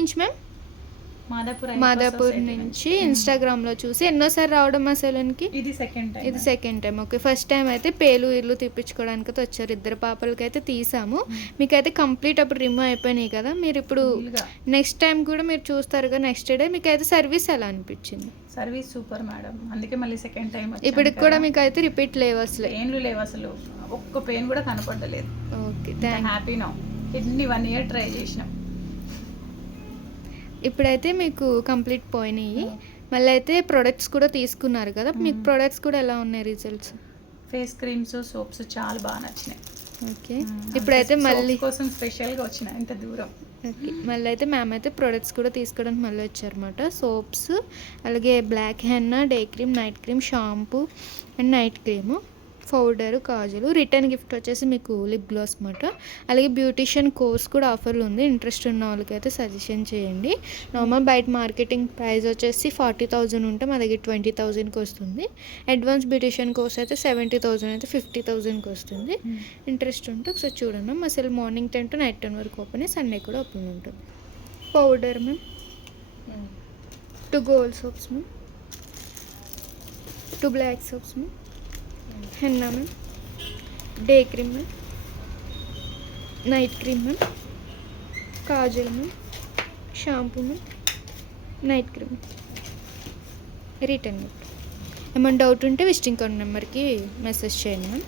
Ma'am Madhapur నుంచి ఇన్స్టాగ్రామ్లో చూసి ఎన్నోసారి రావడం మా సెలూన్కి? ఇది second time. Okay, first time అయితే పేలు ఇల్లు తీపించుకోవడానికి అయితే వచ్చారు. ఇద్దరు పాపలకి అయితే తీసాము. మీకైతే కంప్లీట్ అప్పుడు రిమూవ్ అయిపోయినాయి కదా, మీరు ఇప్పుడు నెక్స్ట్ టైం కూడా మీరు చూస్తారు కదా, నెక్స్ట్ డే మీకు అయితే సర్వీస్ ఎలా అనిపించింది? సర్వీస్ సూపర్ మేడం, అందుకే మళ్ళీ సెకండ్ టైం ఇప్పటికి కూడా మీకు అయితే రిపీట్ లేవు అసలు? పెయిన్లు లేవు అసలు, ఒక్క పెయిన్ కూడా కనపడలేదు. Okay, happy now. Kidney 1 year try చేసినాం, ఇప్పుడైతే మీకు కంప్లీట్ పోయినాయి. మళ్ళీ అయితే ప్రొడక్ట్స్ కూడా తీసుకున్నారు కదా, మీకు ప్రొడక్ట్స్ కూడా ఎలా ఉన్నాయి రిజల్ట్స్? ఫేస్ క్రీమ్స్, సోప్స్ చాలా బాగా నచ్చినాయి. ఓకే, ఇప్పుడైతే మళ్ళీ కోసం స్పెషల్గా వచ్చిన ఇంత దూరం. ఓకే, మళ్ళీ అయితే మ్యామ్ అయితే ప్రొడక్ట్స్ కూడా తీసుకోవడానికి మళ్ళీ వచ్చారన్నమాట. సోప్స్, అలాగే black henna, day cream, night cream, shampoo and night cream, powder, కాజులు. రిటర్న్ గిఫ్ట్ వచ్చేసి మీకు లిప్ గ్లాస్ అన్నమాట. అలాగే బ్యూటిషియన్ కోర్స్ కూడా ఆఫర్లు ఉంది. ఇంట్రెస్ట్ ఉన్న వాళ్ళకైతే సజెషన్ చేయండి. నార్మల్ బయట మార్కెటింగ్ ప్రైస్ వచ్చేసి 40,000 ఉంటే మా దగ్గర 20,000కి వస్తుంది. అడ్వాన్స్ బ్యూటిషియన్ కోర్స్ అయితే 70,000 అయితే 50,000కి వస్తుంది. ఇంట్రెస్ట్ ఉంటే ఒకసారి చూడండి. అసలు మార్నింగ్ 10 to నైట్ 10 వరకు ఓపెన్, సండే కూడా ఓపెన్ ఉంటుంది. Powder ma'am, 2 gold soaps ma'am, 2 black soaps ma'am, henna ma'am, day cream ma'am, night cream ma'am, kajal ma'am, shampoo ma'am, night cream. Return gift. ఏమైనా డౌట్ ఉంటే visiting card నెంబర్కి message చేయండి ma'am.